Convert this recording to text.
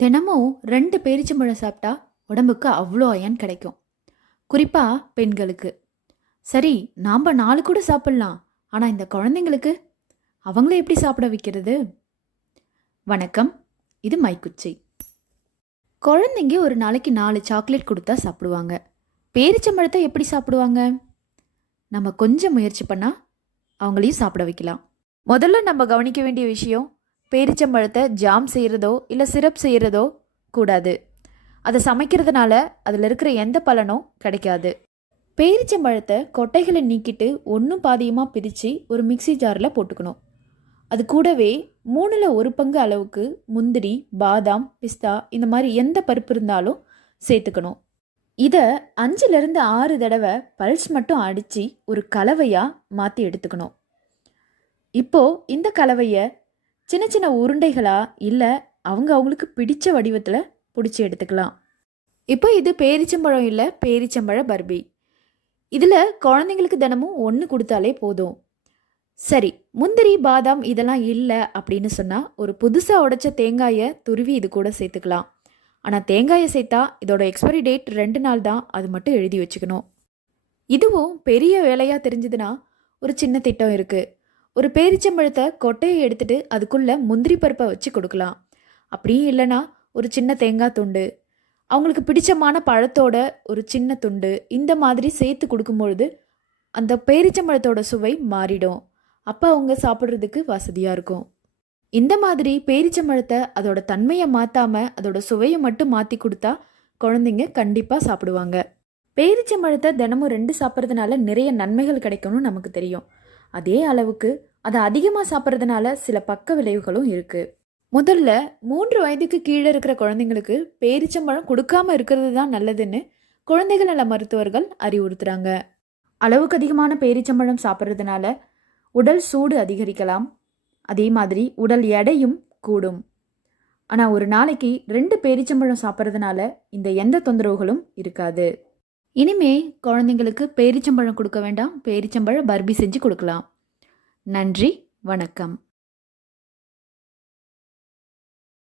தினமும் 2 பேரிச்சம்பழம் சாப்பிட்டா உடம்புக்கு அவ்வளோ அயன் கிடைக்கும். குறிப்பாக பெண்களுக்கு. சரி, நாம் 4 கூட சாப்பிட்லாம். ஆனால் இந்த குழந்தைங்களுக்கு அவங்கள எப்படி சாப்பிட வைக்கிறது? வணக்கம், இது மைக்குச்சி. குழந்தைங்க ஒரு நாளைக்கு 4 சாக்லேட் கொடுத்தா சாப்பிடுவாங்க. பேரிச்சம்பழத்தை எப்படி சாப்பிடுவாங்க? நம்ம கொஞ்சம் முயற்சி பண்ணால் அவங்களையும் சாப்பிட வைக்கலாம். முதல்ல நம்ம கவனிக்க வேண்டிய விஷயம், பேரிச்சம்பழத்தை ஜாம் செய்கிறதோ இல்லை சிரப் செய்கிறதோ கூடாது. அதை சமைக்கிறதுனால அதில் இருக்கிற எந்த பலனும் கிடைக்காது. பேரிச்சம்பழத்தை கொட்டைகளை நீக்கிட்டு ஒன்றும் பாதியமாக பிரித்து ஒரு மிக்சி ஜாரில் போட்டுக்கணும். அது கூடவே 1/3 பங்கு அளவுக்கு முந்திரி, பாதாம், பிஸ்தா இந்த மாதிரி எந்த பருப்பு இருந்தாலும் சேர்த்துக்கணும். இதை 5லேருந்து 6 தடவை பல்ஸ் மட்டும் அடித்து ஒரு கலவையாக மாற்றி எடுத்துக்கணும். இப்போது இந்த கலவையை சின்ன சின்ன உருண்டைகளாக இல்லை அவங்களுக்கு பிடிச்ச வடிவத்தில் பிடிச்சி எடுத்துக்கலாம். இப்போ இது பேரிச்சம்பழம் இல்லை, பேரிச்சம்பழ பர்பி. இதில் குழந்தைங்களுக்கு தினமும் 1 கொடுத்தாலே போதும். சரி, முந்திரி, பாதாம் இதெல்லாம் இல்லை அப்படின்னு சொன்னால் ஒரு புதுசாக உடைச்ச தேங்காயை துருவி இது கூட சேர்த்துக்கலாம். ஆனால் தேங்காயை சேர்த்தா இதோட எக்ஸ்பைரி டேட் 2 நாள் தான், அது மட்டும் எழுதி வச்சுக்கணும். இதுவும் பெரிய வேலையாக தெரிஞ்சதுன்னா ஒரு சின்ன திட்டம் இருக்குது. ஒரு பேரிச்சம்பழத்தை கொட்டையை எடுத்துகிட்டு அதுக்குள்ளே முந்திரி பருப்பை வச்சு கொடுக்கலாம். அப்படியும் இல்லைனா ஒரு சின்ன தேங்காய் துண்டு, அவங்களுக்கு பிடிச்சமான பழத்தோட ஒரு சின்ன துண்டு, இந்த மாதிரி சேர்த்து கொடுக்கும்பொழுது அந்த பேரிச்சம்பழத்தோட சுவை மாறிடும். அப்போ அவங்க சாப்பிட்றதுக்கு வசதியாக இருக்கும். இந்த மாதிரி பேரிச்சம்பழத்தை அதோட தன்மையை மாற்றாமல் அதோட சுவையை மட்டும் மாற்றி கொடுத்தா குழந்தைங்க கண்டிப்பாக சாப்பிடுவாங்க. பேரிச்சம்பழத்தை தினமும் 2 சாப்பிட்றதுனால நிறைய நன்மைகள் கிடைக்கணும்னு நமக்கு தெரியும். அதே அளவுக்கு அதை அதிகமாக சாப்பிட்றதுனால சில பக்க விளைவுகளும் இருக்குது. முதல்ல 3 வயதுக்கு கீழே இருக்கிற குழந்தைங்களுக்கு பேரிச்சம்பழம் கொடுக்காம இருக்கிறது தான் நல்லதுன்னு குழந்தைகள் நல மருத்துவர்கள் அறிவுறுத்துகிறாங்க. அளவுக்கு அதிகமான பேரிச்சம்பழம் சாப்பிட்றதுனால உடல் சூடு அதிகரிக்கலாம். அதே மாதிரி உடல் எடையும் கூடும். ஆனால் ஒரு நாளைக்கு 2 பேரிச்சம்பழம் சாப்பிட்றதுனால இந்த எந்த தொந்தரவுகளும் இருக்காது. இனிமே குழந்தைங்களுக்கு பேரிச்சம்பழம் கொடுக்க வேண்டாம், பேரிச்சம்பழ பர்பி செஞ்சு கொடுக்கலாம். நன்றி, வணக்கம்.